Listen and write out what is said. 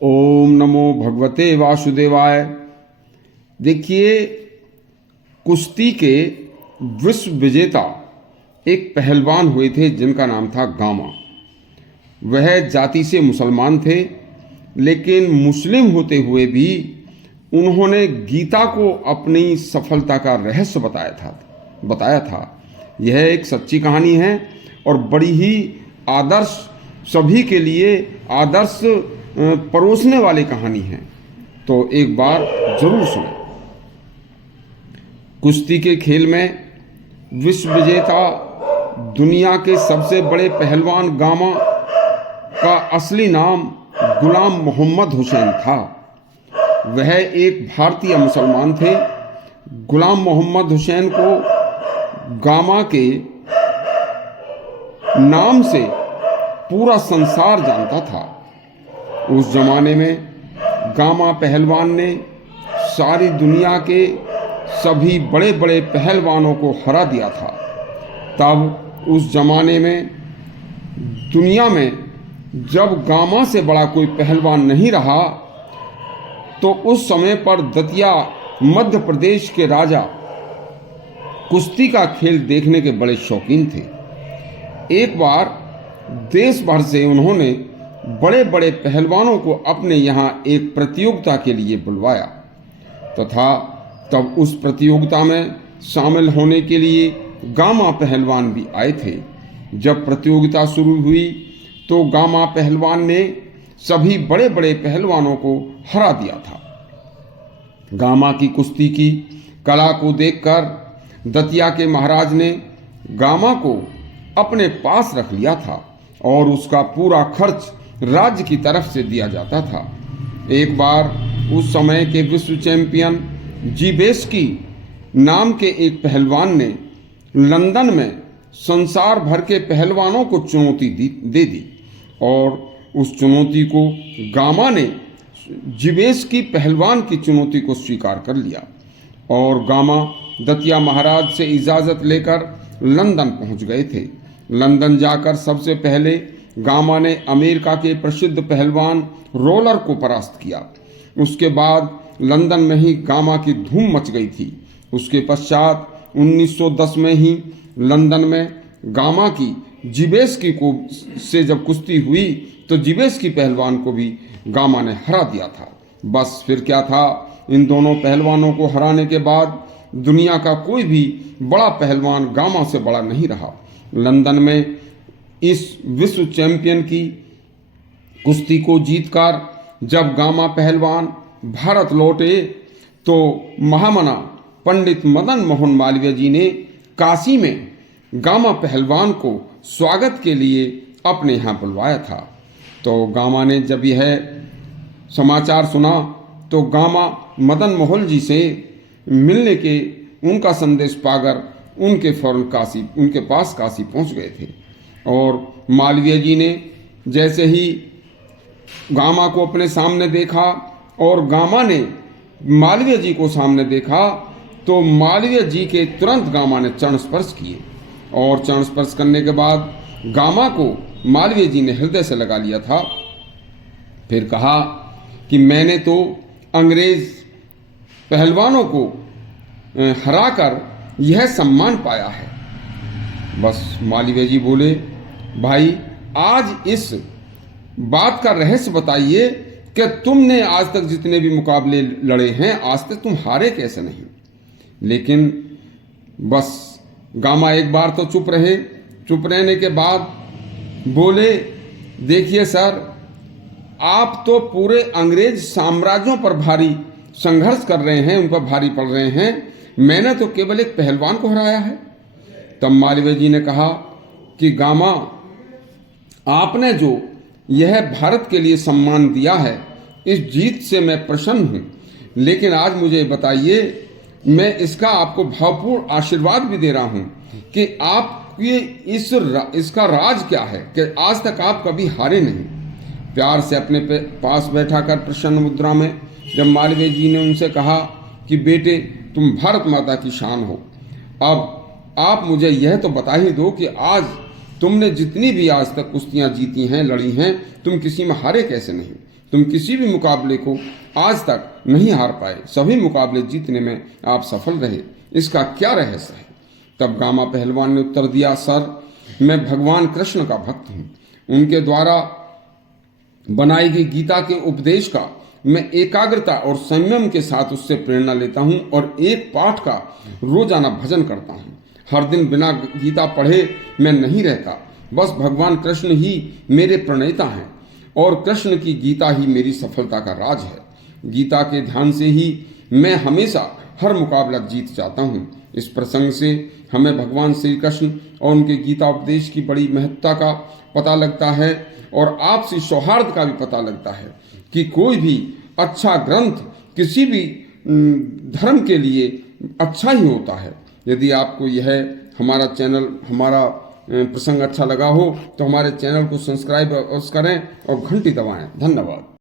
ओम नमो भगवते वासुदेवाय। देखिए, कुश्ती के विश्व विजेता एक पहलवान हुए थे जिनका नाम था गामा। वह जाति से मुसलमान थे, लेकिन मुस्लिम होते हुए भी उन्होंने गीता को अपनी सफलता का रहस्य बताया था। यह एक सच्ची कहानी है और बड़ी ही आदर्श, सभी के लिए आदर्श परोसने वाली कहानी है। तो एक बार जरूर सुने। कुश्ती के खेल में विश्व विजेता दुनिया के सबसे बड़े पहलवान गामा का असली नाम गुलाम मोहम्मद हुसैन था। वह एक भारतीय मुसलमान थे। गुलाम मोहम्मद हुसैन को गामा के नाम से पूरा संसार जानता था। उस जमाने में गामा पहलवान ने सारी दुनिया के सभी बड़े बड़े पहलवानों को हरा दिया था। तब उस जमाने में दुनिया में जब गामा से बड़ा कोई पहलवान नहीं रहा, तो उस समय पर दतिया मध्य प्रदेश के राजा कुश्ती का खेल देखने के बड़े शौकीन थे। एक बार देश भर से उन्होंने बड़े बड़े पहलवानों को अपने यहाँ एक प्रतियोगिता के लिए बुलवाया तथा तब उस प्रतियोगिता में शामिल होने के लिए गामा पहलवान भी आए थे। जब प्रतियोगिता शुरू हुई तो गामा पहलवान ने सभी बड़े बड़े पहलवानों को हरा दिया था। गामा की कुश्ती की कला को देखकर दतिया के महाराज ने गामा को अपने पास रख लिया था और उसका पूरा खर्च राज्य की तरफ से दिया जाता था। एक बार उस समय के विश्व चैंपियन जीबेस्की नाम के एक पहलवान ने लंदन में संसार भर के पहलवानों को चुनौती दे दी और उस चुनौती को गामा ने जीबेस्की पहलवान की चुनौती को स्वीकार कर लिया और गामा दतिया महाराज से इजाज़त लेकर लंदन पहुंच गए थे। लंदन जाकर सबसे पहले गामा ने अमेरिका के प्रसिद्ध पहलवान रोलर को परास्त किया। उसके बाद लंदन में ही गामा की धूम मच गई थी। उसके पश्चात 1910 में ही लंदन में गामा की जीबेस्की को से जब कुश्ती हुई तो जीबेस्की पहलवान को भी गामा ने हरा दिया था। बस फिर क्या था, इन दोनों पहलवानों को हराने के बाद दुनिया का कोई भी बड़ा पहलवान गामा से बड़ा नहीं रहा। लंदन में इस विश्व चैंपियन की कुश्ती को जीतकर जब गामा पहलवान भारत लौटे तो महामना पंडित मदन मोहन मालवीय जी ने काशी में गामा पहलवान को स्वागत के लिए अपने यहाँ बुलवाया था। तो गामा ने जब यह समाचार सुना तो गामा मदन मोहन जी से मिलने के उनका संदेश पाकर उनके पास काशी पहुंच गए थे और मालवीय जी ने जैसे ही गामा को अपने सामने देखा और गामा ने मालवीय जी को सामने देखा तो मालवीय जी के तुरंत गामा ने चरण स्पर्श किए और चरण स्पर्श करने के बाद गामा को मालवीय जी ने हृदय से लगा लिया था। फिर कहा कि मैंने तो अंग्रेज पहलवानों को हराकर यह सम्मान पाया है। बस मालवीय जी बोले, भाई आज इस बात का रहस्य बताइए कि तुमने आज तक जितने भी मुकाबले लड़े हैं आज तक तुम हारे कैसे नहीं। लेकिन बस गामा एक बार तो चुप रहे। चुप रहने के बाद बोले, देखिए सर, आप तो पूरे अंग्रेज साम्राज्यों पर भारी संघर्ष कर रहे हैं, उन पर भारी पड़ रहे हैं, मैंने तो केवल एक पहलवान को हराया है। तब मालवीय जी ने कहा कि गामा, आपने जो यह भारत के लिए सम्मान दिया है, इस जीत से मैं प्रसन्न हूँ, लेकिन आज मुझे बताइए, मैं इसका आपको भावपूर्ण आशीर्वाद भी दे रहा हूँ कि आपके इसका राज क्या है कि आज तक आप कभी हारे नहीं। प्यार से अपने पास बैठाकर प्रसन्न मुद्रा में जब मालवीय जी ने उनसे कहा कि बेटे, तुम भारत माता की शान हो, अब आप मुझे यह तो बता ही दो कि आज तुमने जितनी भी आज तक कुश्तियां जीती हैं, लड़ी हैं, तुम किसी में हारे कैसे नहीं। तुम किसी भी मुकाबले को आज तक नहीं हार पाए, सभी मुकाबले जीतने में आप सफल रहे, इसका क्या रहस्य है? तब गामा पहलवान ने उत्तर दिया, सर, मैं भगवान कृष्ण का भक्त हूँ। उनके द्वारा बनाई गई गीता के उपदेश का मैं एकाग्रता और संयम के साथ उससे प्रेरणा लेता हूँ और एक पाठ का रोजाना भजन करता हूँ। हर दिन बिना गीता पढ़े मैं नहीं रहता। बस भगवान कृष्ण ही मेरे प्रणेता हैं और कृष्ण की गीता ही मेरी सफलता का राज है। गीता के ध्यान से ही मैं हमेशा हर मुकाबला जीत जाता हूँ। इस प्रसंग से हमें भगवान श्री कृष्ण और उनके गीता उपदेश की बड़ी महत्ता का पता लगता है और आपसी सौहार्द का भी पता लगता है कि कोई भी अच्छा ग्रंथ किसी भी धर्म के लिए अच्छा ही होता है। यदि आपको यह हमारा चैनल, हमारा प्रसंग अच्छा लगा हो तो हमारे चैनल को सब्सक्राइब करें और घंटी दबाएं। धन्यवाद।